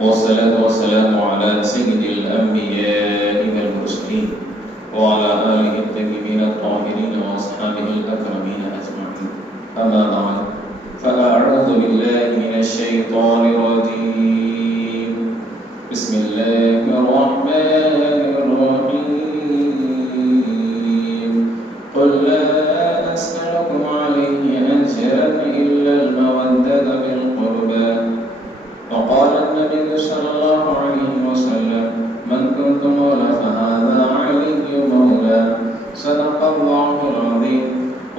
والصلاة والسلام على سيد الأنبياء والمرسلين وعلى آله الطيبين الطاهرين وأصحابه الأكرمين أجمعين. أما بعد، فأعوذ بالله من الشيطان الرجيم. بسم الله الرحمن الرحيم. قل لا أسألكم عليه أجرا إلا المودة بالقربى. وقال النبي صلى الله عليه وسلم: من كنت مولى فهذا علي مولى. صدق الله العظيم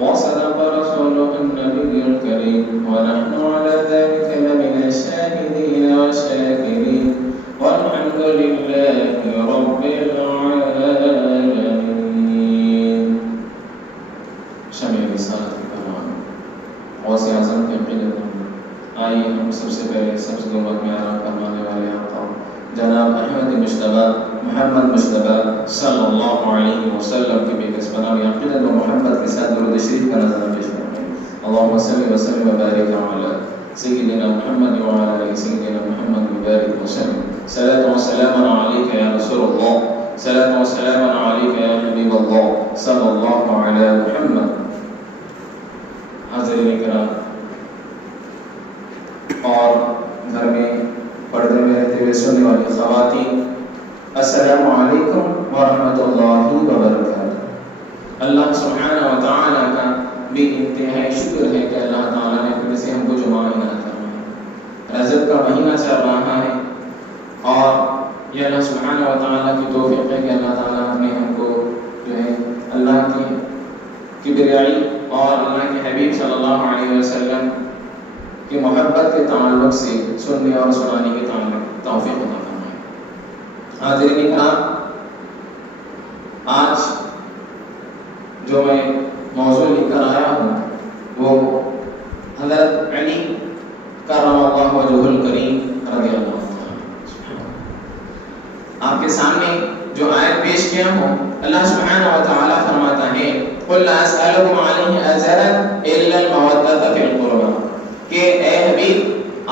وصدق رسوله النبي الكريم، ونحن على ذلك لمن الشاهدين والشاكرين، والحمد لله رب العالمين. شمع رسالة القرآن غوث اعظم کے قلت. آئیے ہم سب سے پہلے سب سے دعوت میں آرام فرمانے والے آقا جناب احمد مجتبی محمد مجتبی صلی اللہ علیہ وسلم کے بے کس بنا عقیدت و محبت کے ساتھ درود شریف کا نظارہ پیش کرتے ہیں. اللهم صل وسلم وبارك على سيدنا محمد وعلى آل سيدنا محمد وبارك وسلم. صلاة وسلام عليك يا رسول الله، صلاة وسلام عليك يا حبيب الله، صلى الله على محمد. حاضرین کرام اور گھر میں پردے میں رہتے ہوئے سننے والی خواتین، السلام علیکم ورحمۃ اللہ وبرکاتہ. اللہ سبحانہ و تعالیٰ کا بے انتہائی شکر ہے کہ اللہ تعالیٰ نے پھر سے ہم کو جو مہینہ عطا فرمایا. رجب کا مہینہ چل رہا ہے اور یہ اللہ سبحانہ و تعالیٰ کی توفیق ہے کہ اللہ تعالیٰ نے ہم کو جو ہے اللہ کی کبریائی اور اللہ کے حبیب صلی اللہ علیہ وسلم کی محبت کے تعلق سے سننے اور سنانے کے توفیق عطا فرمائے. حاضرین کرام، آج جو میں موضوع لے کر آیا ہوں وہ حضرت علی کرم اللہ وجہہ الکریم رضی اللہ عنہ. آپ کے سامنے جو آیت پیش کیا ہوں، اللہ سبحانہ و تعالی فرماتا ہے: قل لا اسألكم عليه اجرا الا المودة في القربى، کہ اے حبیب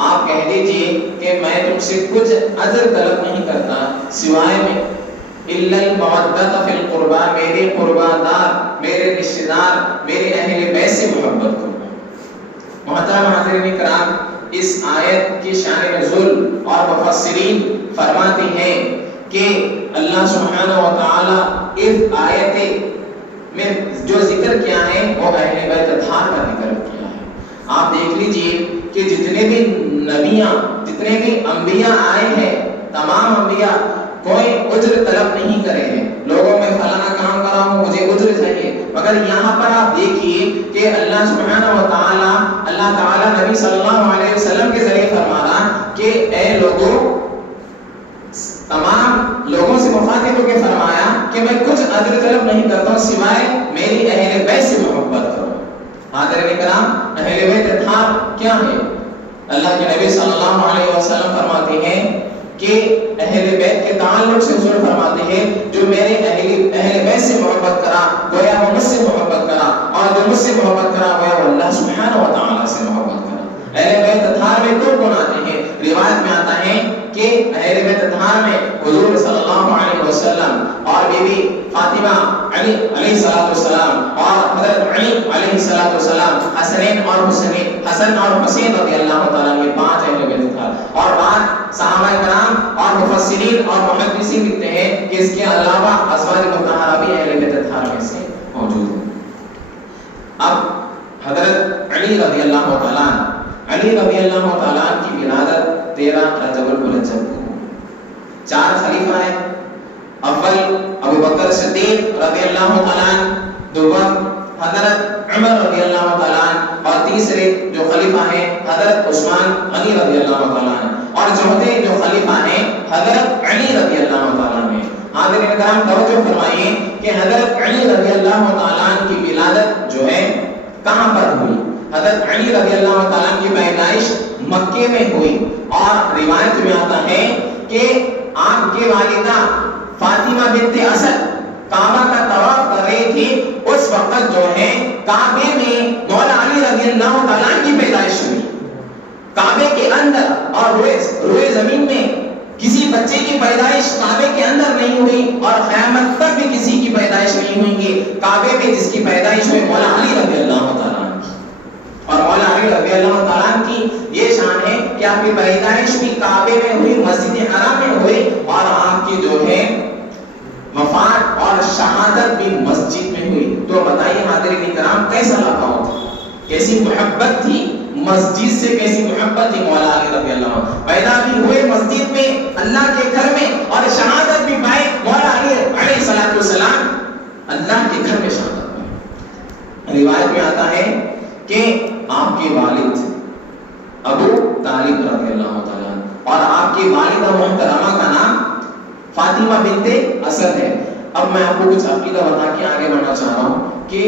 آپ کہہ دیجئے کہ میں تم سے کچھ اجر طلب نہیں کرتا سوائے میں الا المودة في القربى، میرے قربا دار، میرے رشتہ دار، میرے اہل بیت سے محبت کرنا. محترم حاضرین کرام، اس آیت کی شان نزول اور مفسرین فرماتے ہیں کہ اللہ سبحانہ و تعالی اس آیت میں جو ذکر کیا ہے وہ اہل بیت اطہار کا ذکر کیا ہے. آپ دیکھ لیجئے کہ جتنے بھی نبیاں، جتنے بھی انبیاء آئے ہیں، تمام انبیاء کوئی اجر طلب نہیں کرے ہیں. لوگوں میں فلانا کام کر رہا ہوں مجھے اجر چاہیے، مگر یہاں پر آپ دیکھیے کہ اللہ سبحانہ و تعالی نبی صلی اللہ علیہ وسلم کے ذریعے فرما رہا کہ اے لوگوں، تمام لوگوں سے مخاطب ہو کے فرمایا کہ میں کچھ اجر طلب نہیں کرتا ہوں سوائے میری اہل بیت سے محبت کرو. حاضرین کرام، اہل بیت اطہار کیا ہے؟ اللہ کے نبی صلی اللہ علیہ وسلم فرماتے ہیں کہ اہل بیت کے تعلق سے حضور فرماتے ہیں جو میرے اہل بیت سے محبت کرا گویا وہ مجھ سے محبت کرا، اور جو مجھ سے محبت کرا گویا وہ اللہ سبحانہ و تعالی سے محبت کرا. اہل بیت اطہار میں کون کون آتے ہیں؟ روایت میں آتا ہے کہ اہل بیت اطہار میں حضور صلی اللہ علیہ وسلم اور بی بی فاطمہ علی علیہ الصلوۃ والسلام اور حضرت علی علیہ الصلوۃ والسلام، حسنین اور حسین، حسن اور حسین رضی اللہ تعالیٰ عنہ، یہ 5 اہل بیت اطہار. اور بعد صحابہ کرام اور مفسرین اور محدثین لکھتے ہیں کہ اس کے علاوہ ازواج مطہرہ بھی اہل بیت اطہار میں سے موجود ہیں. اب حضرت علی رضی اللہ تعالیٰ عنہ، علی رضی اللہ تعالیٰ عنہ کی ولادت 13 رجب المرجب کو. 4 خلیفہ ہیں. اول ابو بکر صدیق رضی اللہ تعالیٰ عنہ، دوم حضرت عمر رضی اللہ تعالیٰ عنہ، اور تیسرے جو خلیفہ ہیں حضرت عثمان غنی رضی اللہ تعالیٰ عنہ، اور چوتھے جو خلیفہ ہیں حضرت علی رضی اللہ تعالیٰ عنہ. حاضرین کرام توجہ فرمائیے کہ حضرت علی رضی اللہ تعالیٰ عنہ کی ولادت جو ہے کہاں پر ہوئی؟ حضرت علی رضی اللہ تعالیٰ عنہ کی پیدائش مکے میں ہوئی، اور روایت میں آتا ہے کہ آپ کی والدہ فاطمہ بنت اسد کعبہ کا طواف کر رہی تھی، اس وقت جو ہے کعبے میں مولا علی رضی اللہ تعالیٰ عنہ کی پیدائش ہوئی. کعبے کے اندر اور روئے زمین میں کسی بچے کی پیدائش کعبے کے اندر نہیں ہوئی اور قیامت تک بھی کسی کی پیدائش نہیں ہوئی گی. کعبے میں جس کی پیدائش ہوئی مولا علی رضی اللہ تعالیٰ عنہ کی. اور مولا علی رضی اللہ تعالیٰ عنہ کی یہ شان ہے کہ آپ کی پیدائش بھی کعبے میں ہوئی, مسجد حرام میں ہوئی, اور آپ کی جو ہے وفات اور شہادت بھی مسجد میں ہوئی. تو بتائیے حاضرین کرام کیسا لگاؤ تھا, کیسی محبت تھی مسجد سے, کیسی محبت تھی مولا علی رضی اللہ عنہ. پیدا بھی ہوئے مسجد میں اللہ کے گھر میں, اور شہادت بھی پائے مولا علی علیہ الصلوۃ والسلام اللہ کے گھر میں شہادت پائے. روایت میں آتا ہے کہ آپ کے والد ابو طالب رضی اللہ تعالیٰ عنہ اور آپ کی والدہ محترمہ کا نام فاطمہ بنت اسد ہے. اب میں آپ کو کچھ عقیدہ بتا کے آگے بڑھنا چاہ رہا ہوں کہ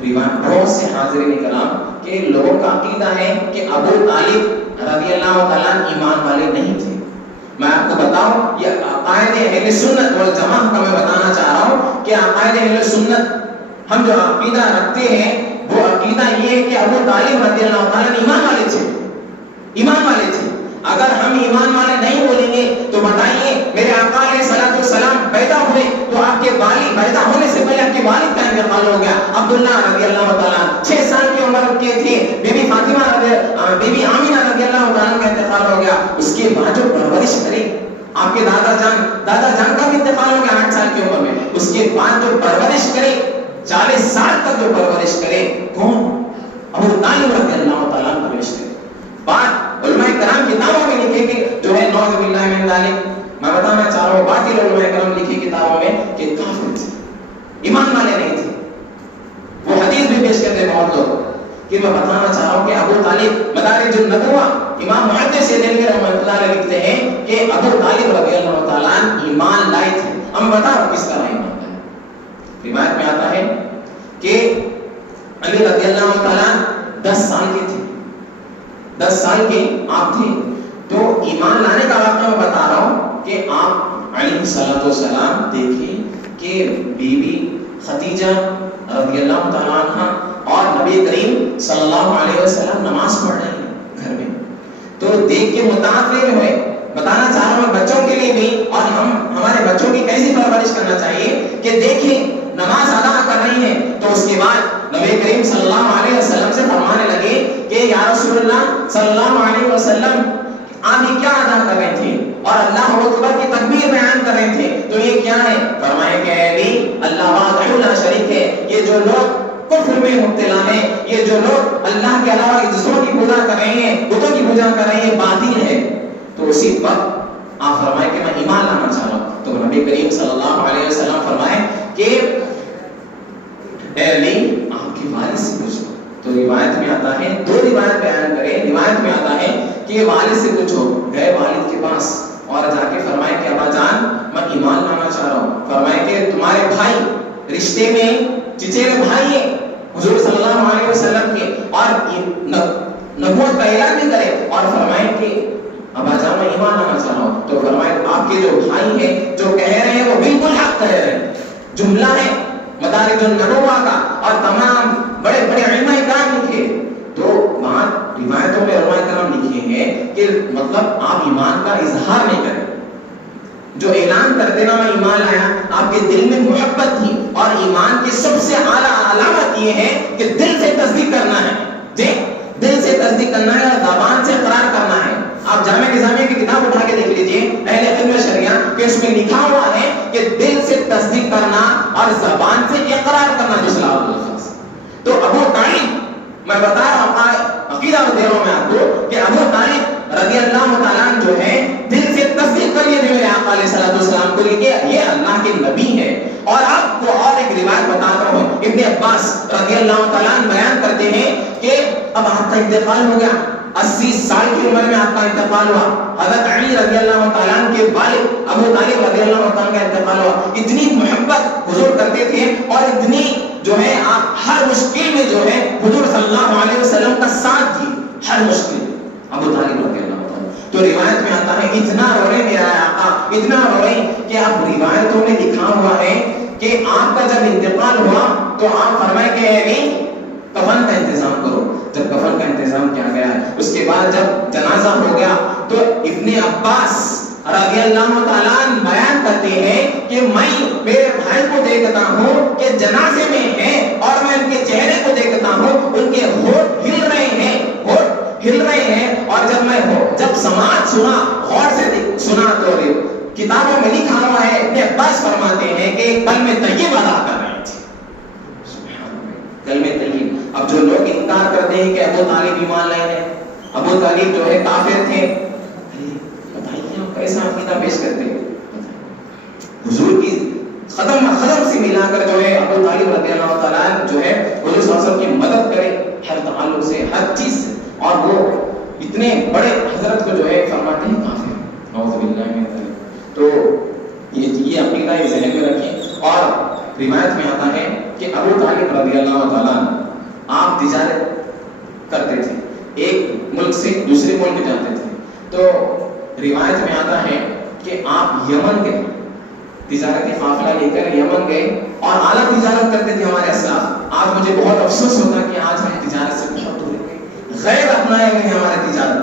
روایت بہت سے حاضرین کرام کہ لوگوں کا عقیدہ ہے کہ ابو طالب رضی اللہ تعالیٰ ایمان والے نہیں تھے. میں آپ کو بتاؤں یہ عقائد اہل سنت والجماعت کا میں بتانا چاہ رہا ہوں کہ عقائد اہل سنت ہم جو عقیدہ رکھتے ہیں وہ عقیدہ یہ ہے کہ ابو طالب رضی اللہ تعالیٰ ایمان والے تھے, ایمان والے تھے. اگر ہم ایمان والے نہیں بولیں گے تو بتائیے میرے آقا علیہ الصلوۃ والسلام پیدا ہوئے تو آپ کے والد پیدا ہونے سے پہلے آپ کے والد کا انتقال ہو گیا. عبداللہ رضی اللہ تعالیٰ 6 سال کی عمر کے تھے, بی بی فاطمہ بی بی آمینہ رضی اللہ تعالیٰ کا انتقال ہو گیا. اس کے بعد جو پرورش کرے آپ کے دادا جان کا بھی انتقال ہو گیا 8 سال کی عمر میں. اس کے بعد جو پرورش کرے 40 سال تک جو پرورش کرے کون, ابو طالب رضی اللہ تعالیٰ پرورش کرے. بات علماء کرام کتابوں میں لکھے کہ جو ہے نعوذ باللہ من ذالک, میں بتانا چاہ رہا ہوں باقی علماء کرام لکھے کتابوں میں کہ کافر تھے, ایمان والے نہیں تھے. وہ حدیث بھی پیش کرتے بہت لوگ کہ میں بتانا چاہ رہا ہوں کہ ابو طالب مدارج النبوہ امام محدث دہلوی رحمۃ اللہ علیہ لکھتے ہیں کہ ابو طالب رضی اللہ تعالیٰ ایمان لائے تھے. ہم بتاؤ کس طرح ایمان لائے. روایت میں آتا ہے کہ علی رضی اللہ تعالیٰ 10 سال کے تھے, 10 سال کے آپ تھے. تو ایمان لانے کا واقعہ میں بتا رہا ہوں کہ آپ علیہ الصلوۃ والسلام دیکھیں کہ بی بی خدیجہ رضی اللہ تعالیٰ عنہ اور نبی کریم صلی اللہ علیہ وسلم نماز پڑھ رہے ہیں گھر میں. تو دیکھ کے متاثر ہوئے. بتانا چاہ رہا ہوں بچوں کے لیے بھی, اور ہمارے بچوں کی کیسی پرورش کرنا چاہیے کہ دیکھیں نماز ادا کر رہی ہیں تو اس کے بعد نبی کریم صلی اللہ علیہ وسلم سے فرمانے لگے کہ یا رسول اللہ صلی اللہ علیہ وسلم آپ یہ کیا ادا کر رہے تھے اور اللہ اکبر کی تکبیر بیان کر رہے تھے, تو یہ کیا ہے؟ فرمایا کہ اے علی اللہ وحدہ لا شریک ہے, یہ جو لوگ کفر میں مبتلا ہیں, یہ جو لوگ اللہ کے علاوہ جسموں کی پوجا کر رہے ہیں, بتوں کی پوجا کر رہے ہیں, باطل ہے. تو اسی وقت آپ فرمائے کہ میں ایمان لانا چاہ رہا ہوں. تو نبی کریم صلی اللہ علیہ وسلم فرمائے کہ اے علی آپ کے والد سے پوچھو. تو روایت میں آتا ہے, 2 روایت بیان کرے. روایت میں آتا ہے کہ والد سے پوچھو. گئے والد کے پاس اور جا کے فرمائے کہ ابا جان میں ایمان لانا چاہ رہا ہوں. فرمائے کہ تمہارے بھائی رشتے میں چچیرے بھائی ہیں حضور صلی اللہ علیہ وسلم کے, اور نبوت کا اعلان بھی کرے, اور فرمائے کہ ابا جان میں ایمان لانا چاہ رہا ہوں. تو فرمائے آپ کے جو بھائی ہیں جو کہہ رہے ہیں وہ بالکل حق کہہ رہے ہیں. جملہ ہے مدارج النبوہ کا, اور تمام بڑے بڑے علماء کرام لکھے. تو وہاں روایتوں میں علماء کرام لکھے ہیں کہ مطلب آپ ایمان کا اظہار نہیں کریں. جو اعلان کر دینا میں ایمان لایا, آپ کے دل میں محبت تھی. اور ایمان کی سب سے اعلیٰ علامت یہ ہے کہ دل سے تصدیق کرنا ہے. جی دل سے تصدیق کرنا ہے اور زبان سے اقرار کرنا ہے. آپ جامع نظامیہ کی کتاب اٹھا کے دیکھ لیجئے اہل علم شریعہ کہ اس میں لکھا ہوا ہے کہ دل سے تصدیق کرنا اور زبان سے اقرار کرنا جسلا الفاظ. تو ابو طالب میں بتا رہا ہوں, عقیدہ دے رہا ہوں میں آپ کو کہ ابو طالب رضی اللہ تعالیٰ جو ہے دل سے تصدیق کر لیے میرے آقا علیہ الصلوۃ والسلام کو کہ یہ اللہ کے نبی ہے. اور آپ کو اور ایک روایت بتاتا ہوں, ابن عباس رضی اللہ تعالیٰ بیان کرتے ہیں کہ اب آپ کا انتقال ہو گیا, 80 سال کی عمر میں آپ کا انتقال ہوا. حضرت علی رضی اللہ تعالیٰ کے والد ابو طالب رضی اللہ تعالیٰ کا انتقال ہوا. اتنی محبت حضور کرتے تھے اور اتنی جو ہے آپ ہر مشکل میں جو ہے حضور صلی اللہ علیہ وسلم کا ساتھ دی, ہر مشکل ابو طالب رضی اللہ تعالیٰ. تو روایت میں آتا ہے اتنا رو رہے میرا آقا, اتنا رو رہے کہ اب روایتوں میں لکھا ہوا ہے کہ آپ کا جب انتقال ہوا تو آپ فرمائے کہ کفن کا انتظام کرو. جب جب کفن کا انتظام کیا گیا ہے، اس کے بعد جب جنازہ ہو گیا تو ابن عباس رضی اللہ تعالیٰ عنہ بیان کرتے ہیں کہ میں میرے بھائی کو دیکھتا ہوں کہ جنازے میں ہے اور میں ان کے چہرے کو دیکھتا ہوں، ان کے ہونٹ ہل رہے ہیں اور جب سماعت سنا، غور سے سنا تو کتابوں میں لکھا ہوا ہے، ابن عباس فرماتے ہیں کہ کلمہ طیب ادا کر رہے تھے، کلمہ طیب۔ اب جو لوگ انکار کرتے ہیں کہ ابو طالب ایمان لائے ہیں، ابو طالب جو ہے کافر تھے، بتائیے آپ کیسا عقیدہ پیش کرتے ہیں؟ حضور کی قدم سے ملا کر جو ہے ابو طالب رضی اللہ تعالیٰ جو ہے حضور صلی اللہ علیہ وسلم کی مدد کرے ہر تعلق سے، ہر چیز سے، اور وہ اتنے بڑے حضرت کو جو ہے فرماتے ہیں کافر، نعوذ باللہ من ذلک۔ تو یہ عقیدہ ذہن میں رکھیں۔ اور روایت میں آتا ہے کہ ابو طالب رضی اللہ تعالیٰ آپ تجارت کرتے تھے، ایک ملک سے دوسرے ملک جاتے تھے، تو روایت میں آتا ہے کہ آپ یمن گئے، تجارتی قافلہ لے کر یمن گئے اور اعلیٰ تجارت کرتے تھے ہمارے اسلاف۔ آج مجھے بہت افسوس ہوتا کہ آج ہم تجارت سے بہت دور ہیں، غیر اپنائے ہوئے ہیں ہمارے تجارت۔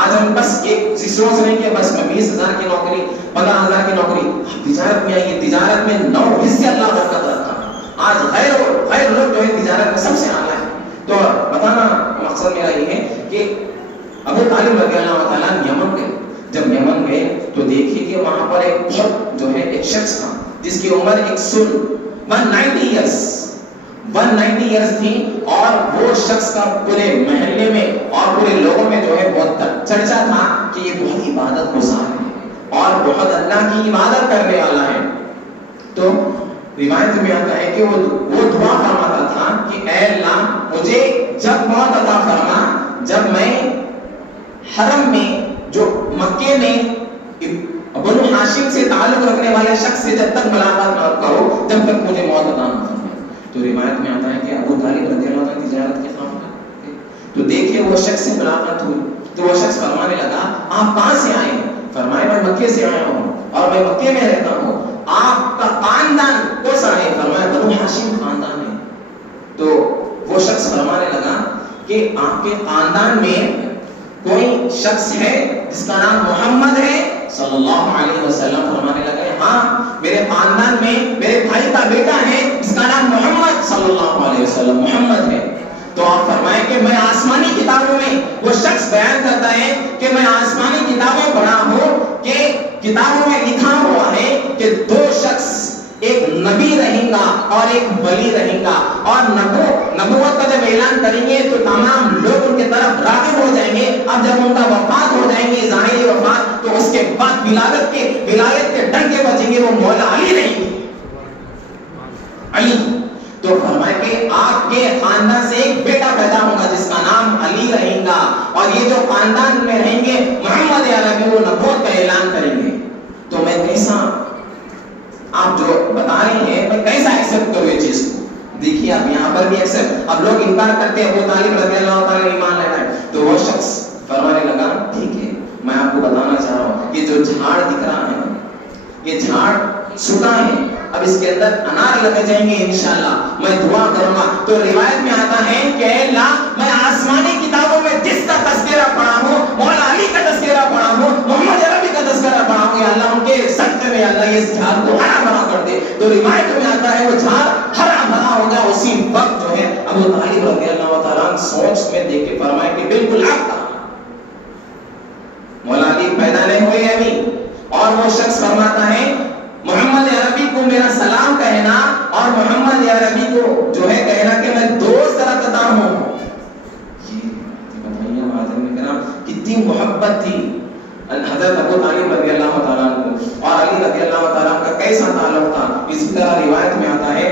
آج ہم بس ایک سوچ رہے ہیں کہ بس میں 20,000 کی نوکری، 15,000 کی نوکری، تجارت میں آئیے، تجارت میں 9 حصے اللہ برکت رکھا۔ آج غیر لوگ جو ہے تجارت میں سب سے اعلیٰ ہے۔ تو بتانا مقصد میرا یہ ہے کہ ابو طالب رضی اللہ تعالیٰ یمن گئے، جب یمن گئے تو دیکھیے کہ وہاں پر ایک بہت جو ہے ایک شخص تھا جس کی عمر 190 ایئرز تھی، اور وہ شخص کا پورے محلے میں اور پورے لوگوں میں جو ہے بہت چرچا تھا کہ یہ بہت عبادت گزار ہے اور بہت اللہ کی عبادت کرنے والا ہے۔ تو روایت میں آتا ہے کہ وہ دعا فرماتا تھا کہ اے اللہ مجھے جب موت عطا فرما، جب میں حرم میں جو مکے میں بنو ہاشم سے تعلق رکھنے والے شخص سے جب تک ملاقات نہ کرو، جب تک مجھے موت عطا نہ فرمائے۔ تو روایت میں آتا ہے کہ ابو طالب رضی اللہ عنہ تجارت کے قافلے، تو دیکھیں وہ شخص سے ملاقات ہوئی تو وہ شخص فرمانے لگا آپ کہاں سے آئے ہیں؟ فرمایا میں مکے سے آیا ہوں اور میں مکے میں رہتا ہوں۔ آپ کا خاندان کون سا ہے؟ فرمایا بنو ہاشم خاندان ہے۔ تو وہ شخص فرمانے لگا کہ آپ کے خاندان میں کوئی شخص ہے جس کا نام محمد ہے صلی اللہ علیہ وسلم؟ فرمانے لگے ہاں میرے خاندان میں میرے بھائی کا بیٹا ہے جس کا نام محمد صلی اللہ علیہ وسلم محمد ہے۔ تو آپ فرمائیں کہ میں آسمانی کتابوں میں، وہ شخص بیان کرتا ہے کہ میں آسمانی کتابیں پڑھا ہوں کہ کتابوں میں لکھا ہوا ہے کہ 2 شخص، ایک نبی رہیں گا اور ایک ولی رہیں گا، اور نبوت کا جب اعلان کریں گے تو تمام لوگ ان کے طرف راغب ہو جائیں گے۔ اب جب ان کا وفات ہو جائیں گے، ظاہری وفات، تو اس کے بعد ولایت کے ڈنکے بجیں گے، وہ مولا علی رہیں گے، علی۔ تو فرمایا کہ آپ کے خاندان سے ایک بیٹا پیدا ہوگا جس کا نام علی رہیں گا، اور یہ جو خاندان میں رہیں گے محمد عربی وہ نبوت کا اعلان کریں گے۔ تو میں کیسا، آپ جو بتا رہے ہیں میں کیسا ایکسپٹ کروں یہ چیز کو؟ دیکھیے آپ یہاں پر بھی ایکسپٹ، اب لوگ انکار کرتے ہیں ابو طالب رضی اللہ تعالیٰ ایمان لے رہا ہے، تو وہ شخص فرمانے لگا ٹھیک ہے میں آپ کو بتانا چاہ رہا ہوں یہ جو جھاڑ دکھ رہا ہے یہ جھاڑ سوکھا ہے، اب اس کے اندر انار لگے جائیں گے انشاءاللہ، میں دعا کروں گا۔ تو روایت میں آتا ہے کہ اے اللہ میں آسمانی کتابوں میں جس کا تذکرہ پڑھا ہوں، مولا علی کا تذکرہ پڑھا ہوں، محمد عربی کا تذکرہ پڑھا ہوں، یا اللہ ان کے صدقے میں اللہ یہ جھاڑ کو ہرا بھرا کر دے۔ تو روایت میں آتا ہے وہ جھاڑ ہرا بھرا ہو گیا۔ اسی وقت جو ہے ابو طالب رضی اللہ تعالیٰ عنہ سوچ میں دیکھ کے فرمایا کہ بالکل حق تھا، مولا علی پیدا نہیں ہوئے ابھی۔ اور وہ شخص فرماتا ہے محمد عربی کو میرا سلام کہنا، اور محمد عربی کو جو ہے کہنا کہ میں دوست رکھتا ہوں۔ یہ بتائیے حاضرین کرام کتنی محبت تھی حضرت ابو طالب رضی اللہ تعالیٰ کو اور علی رضی اللہ تعالیٰ کا کیسا تعلق تھا۔ اسی طرح روایت میں آتا ہے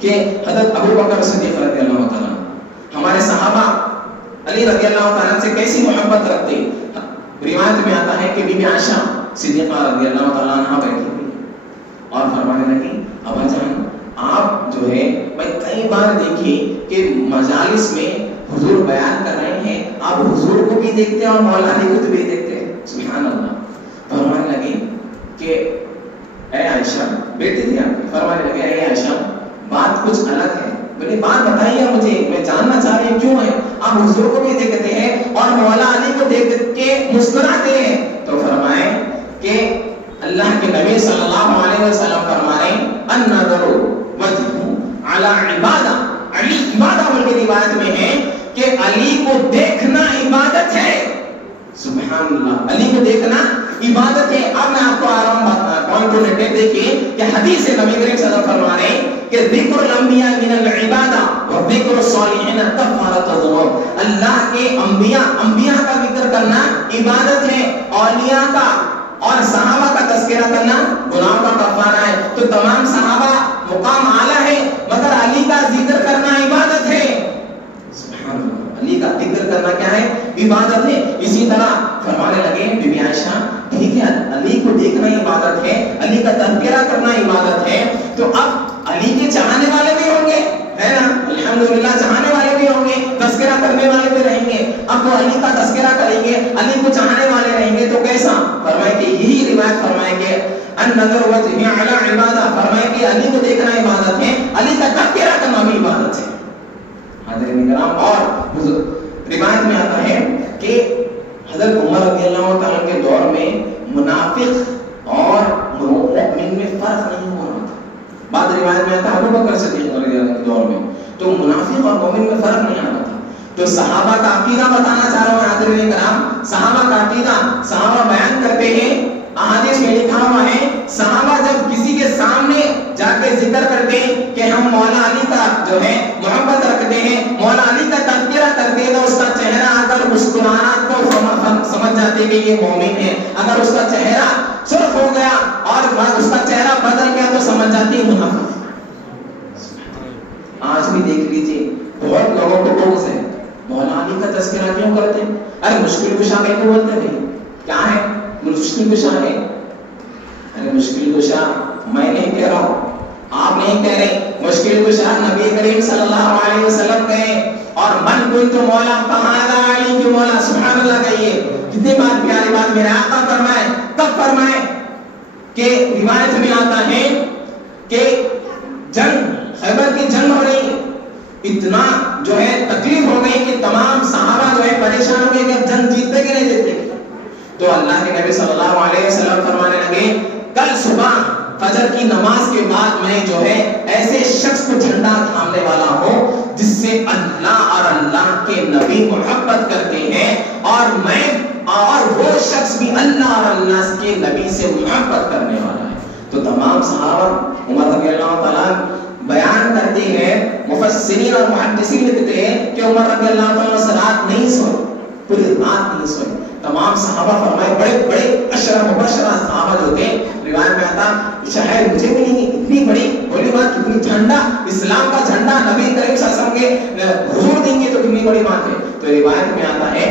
کہ حضرت ابو بکر صدیق رضی اللہ تعالیٰ ہمارے صحابہ علی رضی اللہ تعالیٰ سے کیسی محبت رکھتے۔ روایت میں آتا ہے کہ بی بی عائشہ صدیقہ رضی اللہ تعالیٰ عنہ بیٹھی ہوئی اور فرمانے لگی ابا جان آپ جو ہے میں کئی بار دیکھی کہ مجالس میں حضور بیان کر رہے ہیں، آپ حضور کو بھی دیکھتے ہیں اور مولا علی کو بھی دیکھتے ہیں، سبحان اللہ۔ فرمانے لگی کہ اے عائشہ بیٹی تھی آپ کی، فرمانے لگے اے عائشہ بات کچھ الگ ہے، بولے بات بتائیے مجھے، میں جاننا چاہ رہی ہوں کیوں ہے اب حضور کو بھی دیکھتے ہیں اور مولا علی کو دیکھ کے مسکراتے ہیں. تو فرمائے کہ اللہ کے نبی صلی اللہ علیہ وسلم فرما رہے ہیں النظر وجہ علی عبادہ. علی عبادہ بلکہ روایت میں ہے کہ علی کو دیکھنا عبادت ہے. سبحان اللہ, علی کو دیکھنا عبادت ہے. اب میں آپ کو آ رہا ہوں پوائنٹ ٹو نیٹ. دیکھیے کہ حدیث نبی کریم صلی اللہ علیہ وسلم فرما رہے ہیں کہ ذکر الانبیاء من العبادہ و ذکر الصالحین کفارۃ الذنوب. اللہ کے انبیاء کا ذکر کرنا عبادت ہے, اولیاء کا اور صحابہ کا تذکرہ کرنا گناہوں کا کفارہ ہے. تو تمام صحابہ مقام اعلیٰ ہے, مگر علی کا ذکر کرنا عبادت ہے. سبحان اللہ, علی کا ذکر کرنا کیا ہے؟ عبادت ہے. اسی طرح فرمانے لگے بی بی عائشہ ٹھیک ہے علی کو دیکھنا عبادت ہے, علی کا تذکرہ کرنا عبادت ہے, تو اب علی کے چاہنے والے بھی ہوں گے, ہے نا, الحمدللہ چاہنے والے بھی ہوں گے, تذکرہ کرنے والے بھی رہیں گے. اب وہ علی کا تذکرہ کریں گے, علی کو چاہنے والے رہیں گے, تو کیسا؟ فرمائے کہ یہی روایت فرمائے کہ النظر وجہ علی عبادہ, فرمائے کہ علی کو دیکھنا عبادت ہے, علی کا تذکرہ کرنا بھی عبادت ہے. حضرت کرام, اور روایت میں آتا ہے کہ حضرت عمر رضی اللہ تعالیٰ کے دور میں منافق اور مومن میں فرق نہیں ہو رہا تھا. بعد روایت میں آتا ہے ابو بکر صدیق رضی اللہ کے دور میں تو منافق اور مومن میں فرق نہیں آ رہا تھا. تو صحابہ کا عقیدہ بتانا چاہ رہا ہوں حضرت کرام. صحابہ کا عقیدہ صحابہ بیان کرتے ہیں, احادیث میں لکھا ہوا ہے صحابہ جب کسی کے سامنے جا کے ذکر کرتے ہیں کہ ہم مولا علی کا جو ہے محبت رکھتے ہیں, مولا علی کا تذکرہ کرتے ہیں, تو اس کا چہرہ اگر مسکرانا تو سمجھ جاتے کہ یہ مومن ہے, اگر اس کا چہرہ سرخ ہو گیا اور اس کا چہرہ بدل گیا تو سمجھ جاتی ہے منافق. آج بھی دیکھ لیجیے بہت لوگوں کو بغض ہے, مولا علی کا تذکرہ کیوں کرتے ہیں؟ ارے مشکل کشا کہتے بولتے ہیں, کیا ہے مشکل کشا ہے؟ ارے مشکل کشا میں نہیں کہہ رہا ہوں, آپ نہیں کہہ رہے, مشکل کشا نبی کریم صلی اللہ علیہ وسلم کہے, اور من کنت مولا فہذا علی کی مولا. سبحان اللہ کہیے, کتنی بات پیاری بات میرے آقا فرمائے. تب فرمائے کہ روایت میں آتا ہے کہ جنگ خیبر کی جنگ ہو رہی, اتنا جو ہے تکلیف ہو گئی کہ تمام صحابہ جو ہے پریشان ہو گئے کہ اب جنگ جیتتے کہ نہیں جیتتے. تو اللہ کے نبی صلی اللہ علیہ وسلم فرمانے لگے کل صبح فجر کی نماز کے بعد میں جو ہے ایسے شخص کو جھنڈا تھامنے والا ہوں جس سے اللہ اور اللہ کے نبی محبت کرتے ہیں, اور میں اور وہ شخص بھی اللہ اور اللہ کے نبی سے محبت کرنے والا ہے. تو تمام صحابہ عمر رضی اللہ تعالیٰ بیان کرتے ہیں, مفسرین اور محدثین لکھتے ہیں کہ عمر رضی اللہ تعالیٰ رات نہیں سوئے, پوری رات نہیں سوئے. تمام صحابہ فرمائے بڑے بڑے اشرا مبشرہ صحابہ جو تھے, روایت میں آتا شاید مجھے بھی نہیں, اتنی بڑی بولی بات, کتنی جھنڈا, اسلام کا جھنڈا نبی کریم صلی اللہ علیہ وسلم کے حضور دیں گے تو کتنی بڑی بات ہے. تو روایت میں آتا ہے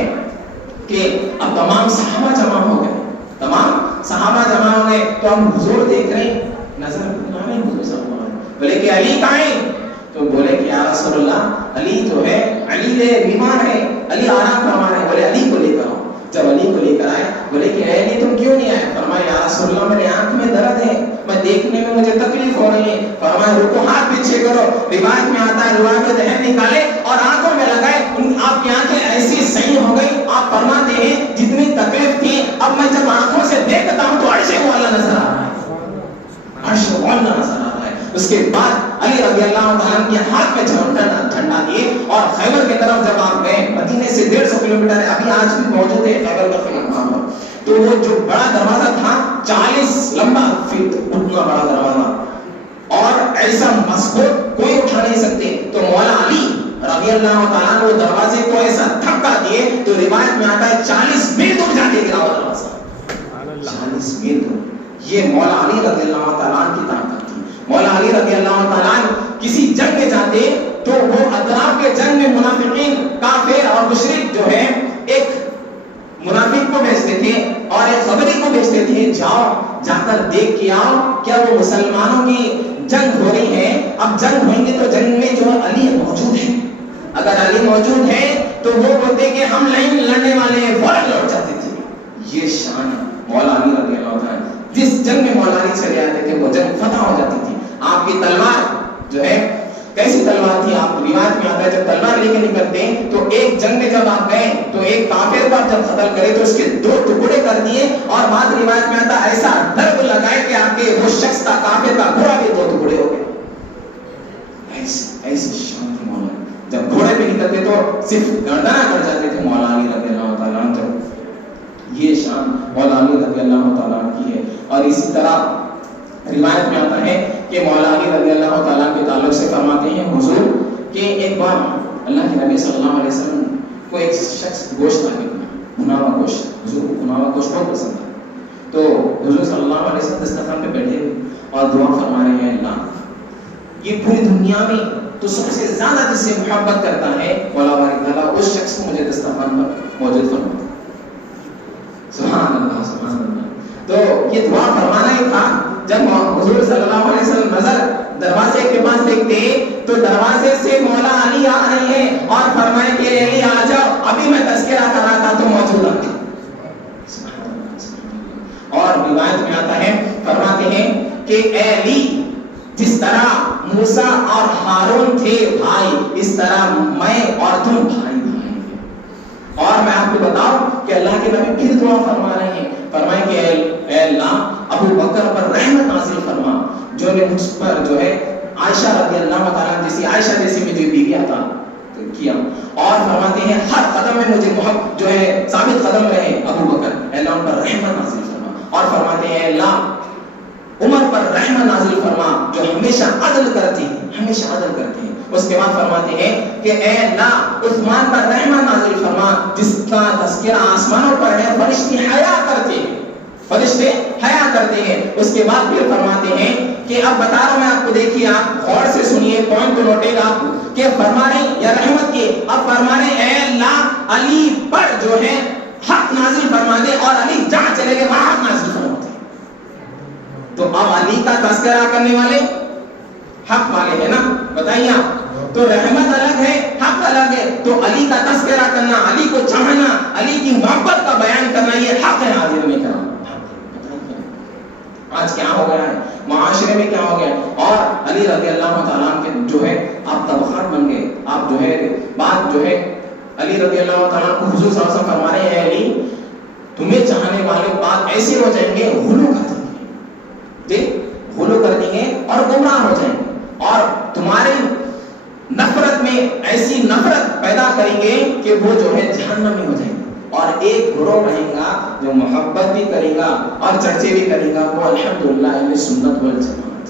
کہ اب تمام صحابہ جمع ہو گئے, تمام صحابہ جمع ہو گئے, تو ہم حضور دیکھ رہے ہیں, نظر نہ آئے حضور صلی اللہ علیہ وسلم, بولے کہ علی کہاں ہے؟ تو بولے کہ یا رسول اللہ علی جو ہے, علی بیمار ہے, علی آرام فرما رہے ہیں. بولے علی کو لے کر آؤ. جب علی کو لے کر آئے, بولے کہ اے علی تم کیوں نہیں آئے؟ فرمایا یا رسول اللہ میرے آنکھ میں درد ہے, میں دیکھنے میں مجھے تکلیف ہو رہی ہے. فرمایا رکو, ہاتھ پیچھے کرو. روایت میں آتا ہے روایت میں دہن نکالے اور آنکھوں میں لگائے, آپ کی آنکھیں ایسی صحیح ہو گئی. آپ فرماتے ہیں جتنی تکلیف تھی اب میں جب آنکھوں سے دیکھتا ہوں تو عرش والا نظر آ رہا ہے, عرش والا نظر آ رہا ہے. اس کے بعد علی رضی اللہ عنہ کے ہاتھ میں جھنڈا دیے اور خیبر کی طرف جب آپ گئے, مدینے سے 150 کلومیٹر ہے, ابھی آج بھی موجود ہے خیبر کا خیمہ. تو وہ جو بڑا دروازہ تھا 40 لمبا فٹ اتنا بڑا دروازہ, اور ایسا مضبوط کوئی اٹھا نہیں سکتے. تو مولا علی رضی اللہ تعالیٰ نے وہ دروازے کو ایسا دھکا دیے تو روایت میں آتا ہے 40 میل دور جا کے گرا وہ دروازہ, 40 میل دور. یہ مولا علی رضی اللہ تعالیٰ کی طاقت تھی. مولا علی رضی اللہ تعالیٰ کسی جنگ میں جاتے تو وہ اطراف کے جنگ میں منافقین, کافر اور مشرک جو ہے ایک منافق کو بھیجتے تھے اور ایک خبری کو بھیجتے تھے, جاؤ جا کر دیکھ کے آؤ کیا وہ مسلمانوں کی جنگ ہو رہی ہے. اب جنگ ہوئیں گے تو جنگ میں جو علی موجود ہے, اگر علی موجود ہے تو وہ بولتے کہ ہم نہیں لڑنے والے ہیں, فوراً لوٹ جاتے تھے. یہ شان ہے مولا علی رضی اللہ تعالیٰ. جس جنگ میں مولا علی چلے آتے تھے وہ جنگ فتح ہو جاتی تھی. آپ کی تلوار جو ہے کیسی تلوار تھی؟ آپ روایت میں آتا ہے جب تلوار لے کے نکلتے ہیں تو ایک جنگ میں جب آپ گئے تو ایک کافر کو جب قتل کرے تو اس کے 2 ٹکڑے کر دیے، اور بعد روایت میں آتا ایسا ضرب لگائے کہ آپ کے وہ شخص کا کافر کا گھوڑا بھی 2 ٹکڑے ہو گئے. ایسی شان تھی مولا. جب گھوڑے پہ نکلتے تو صرف گردنہ کٹ جاتے تھے مولا علی رضی اللہ تعالیٰ عنہ. یہ شان مولا علی رضی اللہ تعالیٰ عنہ کی ہے. اور اسی طرح روایت میں آتا ہے کہ مولا علی رضی اللہ تعالیٰ کے تعلق سے فرماتے ہیں حضور کہ ایک بار اللہ کے نبی صلی اللہ علیہ وسلم کو ایک شخص گوشت لا کے بھنا ہوا گوشت، حضور کو بھنا ہوا گوشت بہت پسند ہے. تو حضور صلی اللہ علیہ وسلم دسترخوان پہ بیٹھے اور دعا فرما رہے ہیں اللہ یہ پوری دنیا میں تو سب سے زیادہ جس سے محبت کرتا ہے مولا بارک تعالیٰ اس شخص کو مجھے دسترخوان پر موجود فرما. سبحان اللہ سبحان اللہ. تو یہ دعا فرمانا ہی تھا. جب حضور صلی اللہ علیہ وسلم نظر دروازے کے پاس دیکھتے تو دروازے سے مولا علی آ رہے ہیں اور فرمائے کہ علی آ جاؤ، ابھی میں تذکرہ کر رہا تھا تو موجود آتے. اور روایت میں آتا ہے فرماتے ہیں کہ اے علی جس طرح موسیٰ اور ہارون تھے بھائی، اس طرح میں اور تم بھائی بھائی ہیں. اور میں آپ کو بتاؤں کہ اللہ کے نبی پھر دعا فرما رہے ہیں، فرمائے کہ اے اللہ ابو بکر پر رحمت نازل فرما جو نے مجھ پر جو ہے عائشہ رضی اللہ تعالیٰ جیسی عائشہ جیسی مجھے بیوی عطا کیا. اور فرماتے ہیں ہر قدم میں مجھے محبت جو ہے ثابت قدم رہے ابو بکر، اے اللہ ان پر رحمت نازل فرما. اور فرماتے ہیں اے اللہ عمر پر رحمت نازل فرما جو ہمیشہ عدل کرتی ہیں، ہمیشہ عدل کرتی ہیں. اس کے بعد فرماتے ہیں کہ اے اللہ عثمان پر رحمت نازل فرما جس کا تذکرہ آسمانوں پر ہے، فرشتے حیا کرتے ہیں، فرشتے حیا کرتے ہیں. اس کے بعد پھر فرماتے ہیں کہ اب بتا رہا ہوں میں آپ کو، دیکھیے آپ غور سے سنیے، پوائنٹ کو نوٹے گا کہ فرما رہے ہیں یا رحمت کی، اب فرما رہے ہیں اے اللہ علی پر جو ہے حق نازل فرما دے، اور علی جہاں چلے گئے وہاں حق نازل فرما دے. تو اب علی کا تذکرہ کرنے والے حق والے ہیں نا، بتائیے آپ. تو رحمت الگ ہے، حق الگ ہے. تو علی کا تذکرہ کرنا، علی کو چاہنا، علی کی محبت کا بیان کرنا یہ حق ہے. حاضر میں کرام آج کیا ہو گیا ہے معاشرے میں، کیا ہو گیا. اور علی رضی اللہ تعالیٰ کے جو ہے آپ طبقات بن گئے. آپ جو ہے بات جو ہے علی رضی اللہ تعالیٰ کو حضور صلی اللہ علیہ وسلم فرما رہے ہیں علی تمہیں چاہنے والے بات ایسے ہو جائیں گے، غلو کر دیں گے، دیکھ غلو کر دیں گے اور گمراہ ہو جائیں گے، اور تمہاری نفرت میں ایسی نفرت پیدا کریں گے کہ وہ جو ہے جہنم میں ہو جائیں گے. اور ایک گروہ رہے گا جو محبت بھی کرے گا اور چرچے بھی کرے گا، وہ الحمدللہ اہل سنت والجماعت.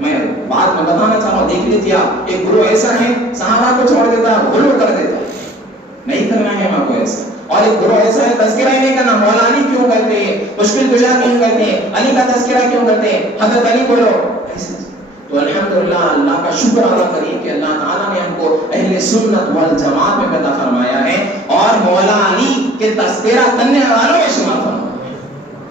میں بات میں بتانا چاہ رہا ہوں، دیکھ لیجیے آپ. ایک گروہ ایسا ہے صحابہ کو چھوڑ دیتا ہے، غلو کر دیتا ہے، نہیں کرنا ہے ہم کو ایسا. اور ایک گروہ ایسا ہے تذکرہ ہی نہیں کرنا. مولا علی کیوں کرتے ہیں، مشکل کشا کیوں کرتے ہیں، علی کا تذکرہ کیوں کرتے ہیں، حضرت علی بولو ایسا. تو الحمدللہ اللہ کا شکر ادا کریے کہ اللہ تعالیٰ نے ہم کو اہل سنت والجماعت میں پیدا فرمایا ہے اور مولا علی کے تذکرہ کرنے والوں میں شمار فرمایا ہے.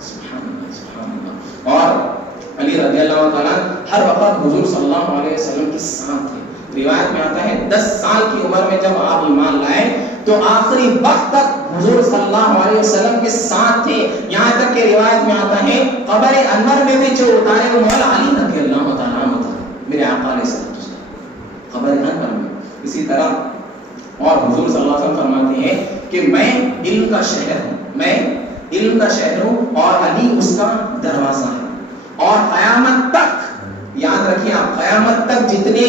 سبحان اللہ سبحان اللہ. اور علی رضی اللہ تعالیٰ ہر وقت حضور صلی اللہ علیہ وسلم کے ساتھ تھے. روایت میں آتا ہے 10 سال کی عمر میں جب آپ ایمان لائے تو آخری وقت تک حضور صلی اللہ علیہ وسلم کے ساتھ تھے. یہاں تک کہ روایت میں آتا ہے قبر انور میں بھی جو اتارے وہ مولا علی رضی اللہ تعالیٰ میرے آقا علیہ السلام خبر انور میں. اسی طرح اور حضور صلی اللہ علیہ وسلم فرماتے ہیں کہ میں علم کا شہر ہوں، میں علم کا شہر ہوں اور علی اس کا دروازہ ہے. اور قیامت تک یاد رکھیے آپ، قیامت تک جتنے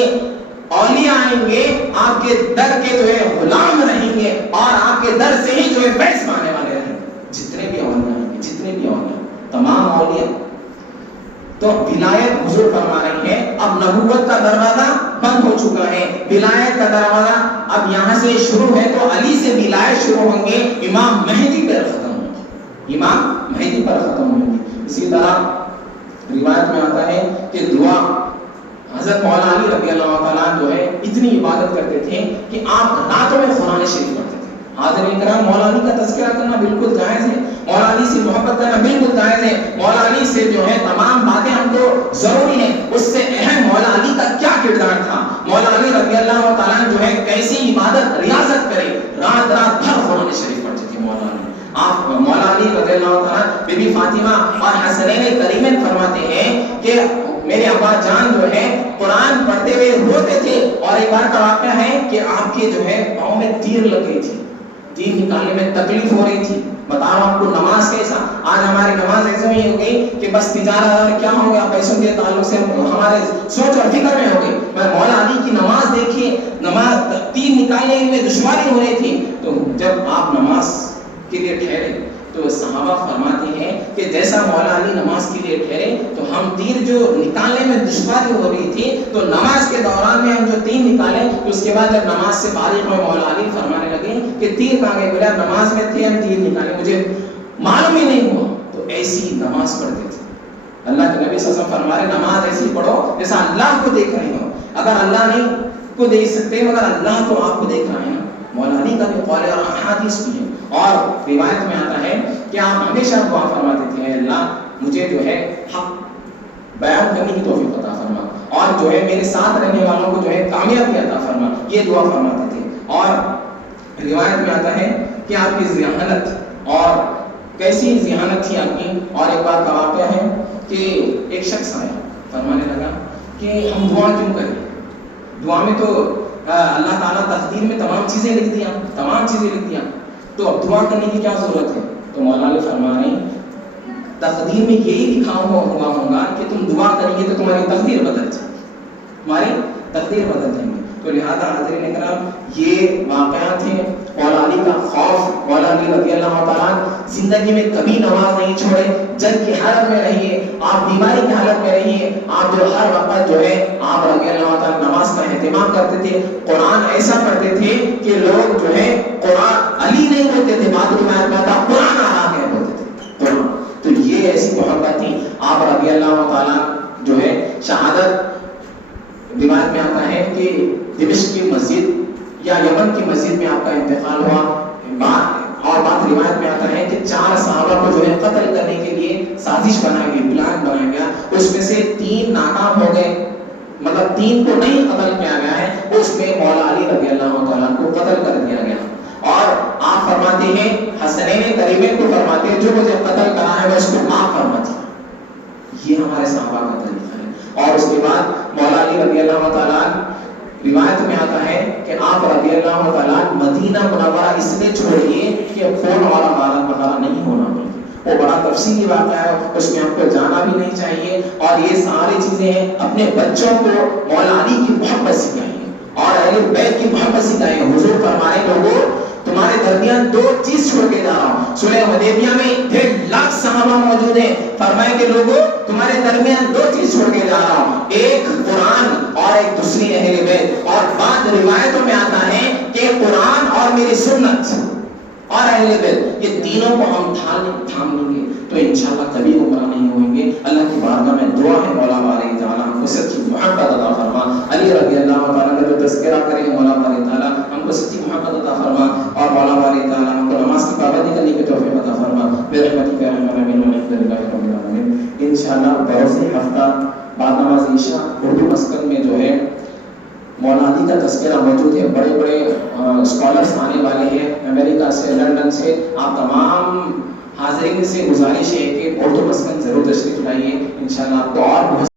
اولیاء آئیں گے آپ کے در کے جو ہے غلام رہیں گے اور آپ کے در سے ہی جو ہے فیض پانے والے رہیں گے. جتنے بھی اولیاء آئیں گے، جتنے بھی اولیاء، تمام اولیاء. تو ولایت حضور فرما رہی ہے اب نبوت کا دروازہ بند ہو چکا ہے، ولایت کا دروازہ اب یہاں سے شروع ہے. تو علی سے ولایت شروع ہوں گے، امام مہدی پر ختم ہوں گے، امام مہدی پر ختم ہوں گے. اسی طرح روایت میں آتا ہے کہ دعا حضرت مولا علی رضی اللہ تعالیٰ جو ہے اتنی عبادت کرتے تھے کہ آپ راتوں میں قرآن شریف پڑھتے تھے. حاضرین کرام مولا علی کا تذکرہ کرنا بالکل جائز ہے، مولا علی سے محبت کرنا بالکل جائز ہے. مولا علی سے جو ہے تمام باتیں ہم کو ضروری ہیں. اس سے اہم مولا علی کا کیا کردار تھا، مولا علی رضی اللہ تعالیٰ جو ہے کیسی عبادت ریاضت کرے، رات رات بھر قرآن شریف پڑھتے تھے مولا علی. آپ مولا علی رضی اللہ تعالیٰ بی بی فاطمہ اور حسنین کریمین فرماتے ہیں کہ میرے ابا جان جو ہے قرآن پڑھتے ہوئے روتے تھے، اور ایک بار کا واقعہ ہے کہ آپ کے جو ہے پاؤں میں تیر لگ گئی تھی، تیر نکالنے میں تکلیف ہو رہی تھی. بتاؤ آپ کو نماز کیسا. آج ہماری نماز ایسے ہی ہو گئی کہ بس تجارت اور کیا ہو گیا، پیسوں کے تعلق سے ہمارے سوچ اور فکر میں ہو گئی. میں مولا علی کی نماز دیکھیے، نماز تیر نکالنے میں دشواری ہو رہی تھی. تو جب آپ نماز کے لیے ٹھہرے تو صحابہ فرماتے ہیں کہ جیسا مولا علی نماز کے لیے ٹھہرے تو ہم تیر جو نکالنے میں دشواری ہو رہی تھی تو نماز کے دوران میں ہم جو تیر نکالے، اس کے بعد جب نماز سے فارغ ہوئے مولا علی فرمانے لگے کہ تیر کہاں گئے؟ بولا نماز میں تھے، ہم تیر نکالے، مجھے معلوم ہی نہیں ہوا. تو ایسی نماز پڑھتے تھے. اللہ کے نبی صلی اللہ علیہ وسلم فرما رہے نماز ایسی پڑھو جیسا اللہ کو دیکھ رہے ہو. اگر اللہ نہیں کو دیکھ سکتے مگر اللہ تو آپ کو دیکھ رہے ہیں. مولا علی کا بھی قول اور احادیث بھی ہے، اور روایت میں آتا ہے کہ آپ ہمیشہ دعا فرماتے تھے اللہ مجھے جو ہے حق بیان کرنے کی توفیق عطا فرما، اور جو ہے میرے ساتھ رہنے والوں کو جو ہے کامیابی عطا فرما، یہ دعا فرماتے تھے. اور روایت میں آتا ہے کہ آپ کی ذہانت، اور کیسی ذہانت تھی آپ کی. اور ایک بار کا واقعہ ہے کہ ایک شخص آیا فرمانے لگا کہ ہم دعا کیوں کریں؟ دعا میں تو اللہ تعالیٰ تقدیر میں تمام چیزیں لکھ دیا، تو اب دعا کرنے کی کیا ضرورت ہے؟ تو مولا علی فرما رہے ہیں تقدیر میں یہی لکھا ہوا ہوگا کہ تم دعا کریں گے تو تمہاری تقدیر بدل جائے، تمہاری تقدیر بدل جائیں گے. تو لہذا حاضرین اکرام یہ واقعات ہیں. مولا علی کا خوف، مولا علی رضی اللہ تعالیٰ زندگی میں کبھی نماز نہیں چھوڑے. جنگ کی حالت میں رہیے، آپ بیماری کی حالت میں رہیے، آپ جو ہر وقت جو ہے آپ رضی اللہ تعالیٰ نماز کا اہتمام کرتے تھے. قرآن ایسا پڑھتے تھے کہ لوگ جو ہے قرآن علی نہیں بولتے تھے، بعد روایت میں آتا قرآن آ رہا ہے بولتے تھے قرآن. تو یہ ایسی محبت تھی. آپ رضی اللہ تعالیٰ جو ہے شہادت روایت میں آتا ہے کہ دمشق کی مسجد یا یمن کی مسجد میں آپ کا انتقال ہوا. اور بات روایت میں آتا ہے کہ 4 صحابہ کو جو ہے قتل کرنے کے لیے سازش بنائی گئی، پلان بنایا گیا. اس میں سے 3 ناکام ہو گئے، مطلب 3 کو نہیں قتل کیا گیا ہے. اس میں مولا علی رضی اللہ تعالیٰ کو قتل کر دیا گیا. اور آپ فرماتے ہیں حسنین کریمین کو فرماتے ہیں جو مجھے قتل کرا ہے میں اس کو معاف فرماتی ہوں. یہ ہمارے صحابہ کا طریقہ ہے. اور اس کے بعد مولا علی رضی اللہ تعالیٰ روایت میں آتا ہے کہ آپ رضی اللہ تعالیٰ مدینہ منورہ اس لیے چھوڑیے کہ خون اور غارت وغیرہ نہیں ہونا پڑے. وہ بڑا تفصیلی واقعہ ہے، اس میں آپ کو جانا بھی نہیں چاہیے. اور یہ ساری چیزیں ہیں. اپنے بچوں کو مولا علی کی محبت سکھائیے اور اہل بیت کی محبت سکھائیے. حضور فرمائے لوگوں تمہارے درمیان 2 چیز چھوڑ کے جا رہا ہوں. سورہ حدیبیہ میں 1.5 لاکھ صحابہ موجود ہیں. فرمائے کہ لوگوں تمہارے درمیان 2 چیز چھوڑ کے جا رہا ہوں، ایک قرآن اور ایک دوسری اہل بیت. اور بعض روایتوں میں آتا ہے کہ قرآن اور میری سنت اور اہل بیت، یہ تینوں کو ہم تھام لیں گے تو انشاءاللہ کبھی گمراہ نہیں ہوئیں گے. اللہ کی بارگاہ میں دعا ہے مولا باری تعالیٰ ہم کو سچی محبت عطا فرما. علی رضی اللہ تعالیٰ کا جو تذکرہ کرے مولا باری تعالیٰ ہم کو سچی محبت عطا فرما، اور مولا باری تعالیٰ ہم کو نماز کی پابندی کرنے کی توفیق عطا فرما. برحمتک یا ارحم الراحمین والحمدللہ رب العالمین. انشاءاللہ بروز ہفتہ بعد نماز عشاء اردو مسکن میں جو ہے مولا علی کا تذکرہ موجود ہے. بڑے بڑے اسکالرس آنے والے ہیں امریکہ سے، لندن سے. آپ تمام حاضرین سے گزارش ہے کہ اردو مسکن ضرور تشریف لائیے. انشاءاللہ آپ کو اور